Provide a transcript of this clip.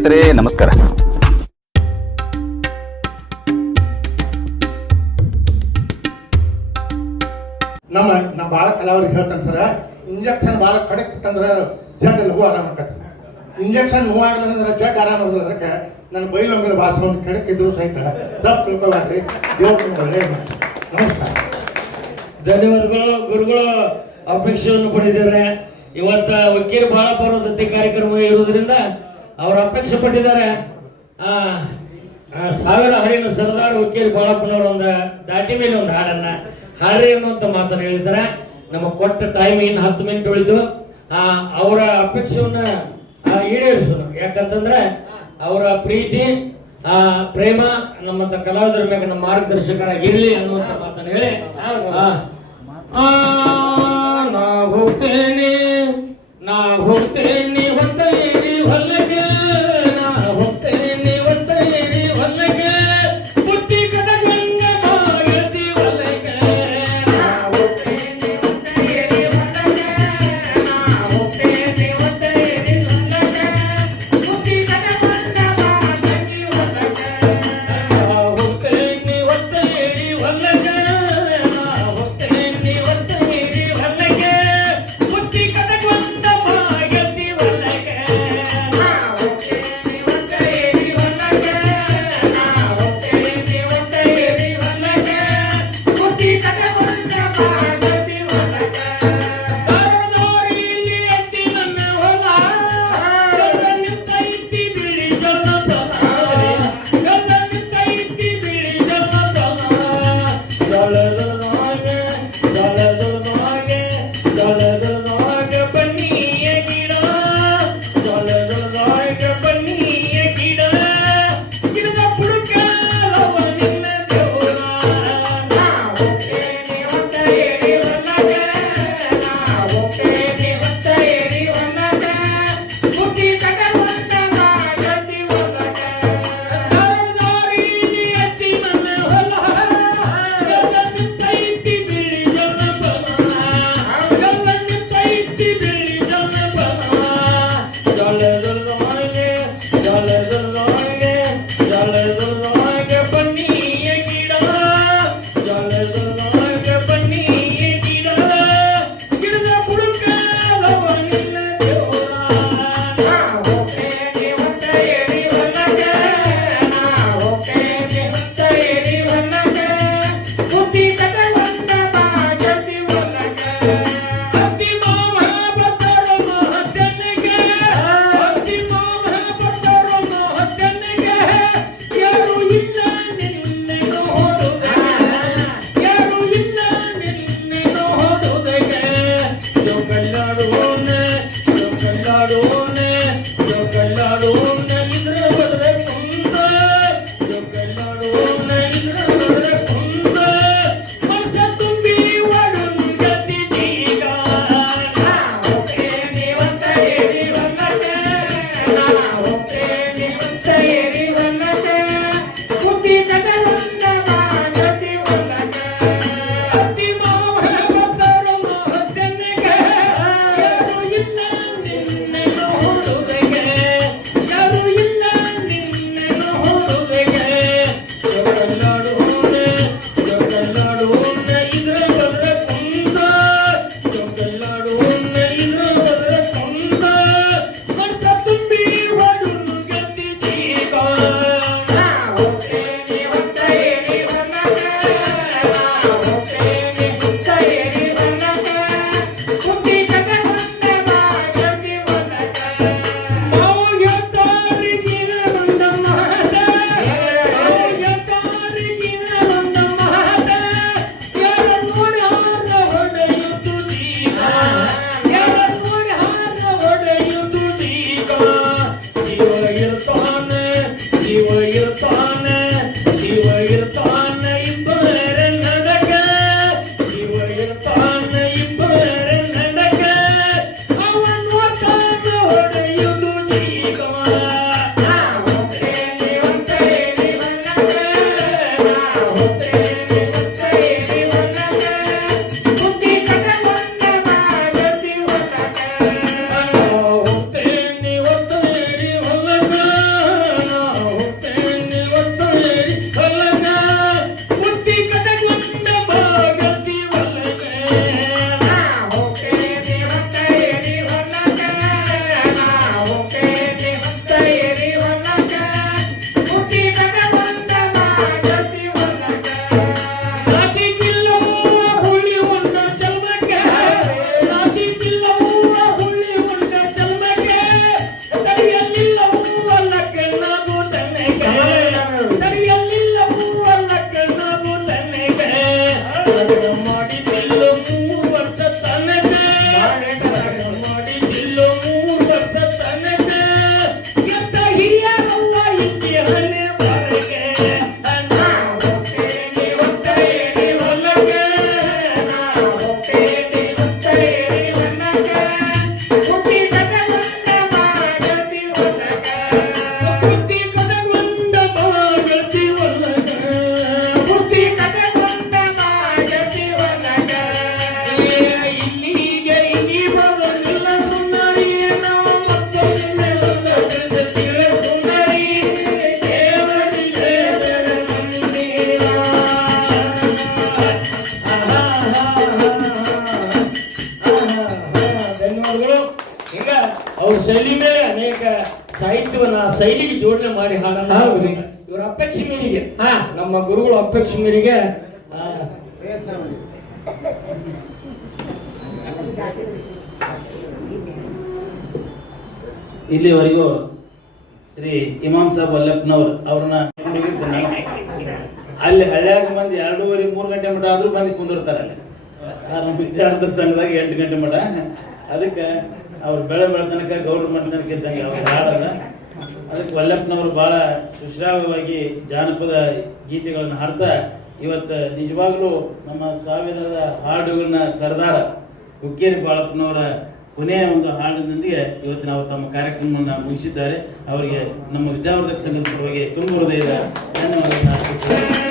ಸ್ನೇಹಿತರೆ ನಮಸ್ಕಾರ. ನಮ್ಮ ನಮ್ಮ ಭಾಳ ಕಲಾವಿರಿಗೆ ಹೇಳ್ತಾನೆ ಸರ ಇಂಜೆಕ್ಷನ್ ಭಾಳ ಕಡೆಕ್ ಇತ್ತಂದ್ರೆ ಜಡ್ ಲಘು ಆರಾಮ ಆಕತಿ ಇಂಜೆಕ್ಷನ್ ನೋವು ಆಗ್ಲಂದ್ರೆ ಜಡ್ ಆರಾಮ ಆಗೋದಿಲ್ಲ ಅದಕ್ಕೆ ನನ್ನ ಬೈಲೊಂಗಲ ಭಾಷೆ ಒಂದು ಕಡಕ್ ಇದ್ರು ಸಹಿತ ತಪ್ಪು ತಿಳ್ಕೊಬೇಡ್ರಿ ದೇವ್ರಿಗೆ ಒಳ್ಳೆಯ ನಮಸ್ಕಾರ. ಧನ್ಯವಾದಗಳು ಗುರುಗಳು ಅಪೇಕ್ಷೆಯನ್ನು ಪಡೆದಿದ್ದಾರೆ ಇವತ್ತ ವಕೀಲ್ ಬಾಳ ದತ್ತಿ ಕಾರ್ಯಕ್ರಮ ಇರುವುದರಿಂದ ಅವರು ಅಪೇಕ್ಷೆ ಪಟ್ಟಿದ್ದಾರೆ ಸಾವಿರ ಹರಿನ ಸರ್ದಾರ್ ವಕೀಲ್ ಬಾಳಪ್ಪನವರ ಒಂದು ದಾಟಿ ಮೇಲೆ ಒಂದು ಹಾಡನ್ನ ಹಾಡ್ರಿ ಅನ್ನುವಂತ ಮಾತನ್ನು ಹೇಳಿದ್ದಾರೆ. ನಮಗೆ ಕೊಟ್ಟ ಟೈಮ್ ಇನ್ನು ಹತ್ತು ಮಿನಿಟ್ ಉಳಿತು ಆ, ಅವರ ಅಪೇಕ್ಷೆಯನ್ನ ಈಡೇರಿಸೋಣ ಯಾಕಂತಂದ್ರೆ ಅವರ ಪ್ರೀತಿ ಆ ಪ್ರೇಮ ನಮ್ಮಂತ ಕಲಾವಿದರ ಮ್ಯಾಗ ನಮ್ಮ ಮಾರ್ಗದರ್ಶಕ ಇರಲಿ ಅನ್ನುವಂತ ಮಾತನ್ನು ಹೇಳಿ ನಾ ಹೋಗ್ತೇನೆ ನಾ ಹೋಗ್ತೇನೆ. ಅನೇಕ ಸಾಹಿತ್ಯವನ್ನ ಶೈಲಿಗೆ ಜೋಡಣೆ ಮಾಡಿ ಹಾಡನ್ನ ಇವ್ರ ಇವರ ಅಪೇಕ್ಷೆ ಮೇರೆಗೆ. ನಮ್ಮ ಗುರುಗಳ ಅಪೇಕ್ಷೆ ಮೇರೆಗೆ ಇಲ್ಲಿವರೆಗೂ ಶ್ರೀ ಇಮಾಮ್ ಸಾಬ್ ವಲ್ಲಪ್ಪನವ್ರು ಅವ್ರನ್ನ. ಅಲ್ಲಿ ಹಳ್ಳ್ಯಾಗ ಮಂದಿ ಎರಡೂವರೆ ಮೂರು ಗಂಟೆ ಮಟ ಆದ್ರೂ ಮಂದಿ ಕುಂದಿರ್ತಾರೆ ಅಲ್ಲಿ. ಆ ನಮ್ಮ ವಿದ್ಯಾರ್ಥಿ ಸಂಘದಾಗ ಎಂಟು ಗಂಟೆ ಮಟ ಅದಕ್ಕೆ ಅವ್ರು ಬೆಳೆ ಬೆಳೆ ತನಕ ಗೌಡ್ರ ಮಟ್ಟ ತನಕ ಇದ್ದಂಗೆ ಅವ್ರು ಹಾಡಲ್ಲ ಅದಕ್ಕೆ ವಲ್ಲಪ್ಪನವರು ಭಾಳ ಸುಶ್ರಾವ್ಯವಾಗಿ ಜಾನಪದ ಗೀತೆಗಳನ್ನು ಹಾಡ್ತಾ, ಇವತ್ತು ನಿಜವಾಗ್ಲೂ ನಮ್ಮ ಸಾವಿರದ ಹಾಡುಗಳನ್ನ ಸರ್ದಾರ ಹುಕ್ಕೇರಿ ಬಾಳಪ್ಪನವರ ಕೊನೆಯ ಒಂದು ಹಾಡಿನೊಂದಿಗೆ ಇವತ್ತು ನಾವು ತಮ್ಮ ಕಾರ್ಯಕ್ರಮವನ್ನು ಮುಗಿಸಿದ್ದಾರೆ ಅವರಿಗೆ ನಮ್ಮ ವಿದ್ಯಾವರ್ಧಕ ಸಂಘದ ಪರವಾಗಿ ತುಂಬ ಹೃದಯದ ಅರ್ಪಿಸುತ್ತೇನೆ.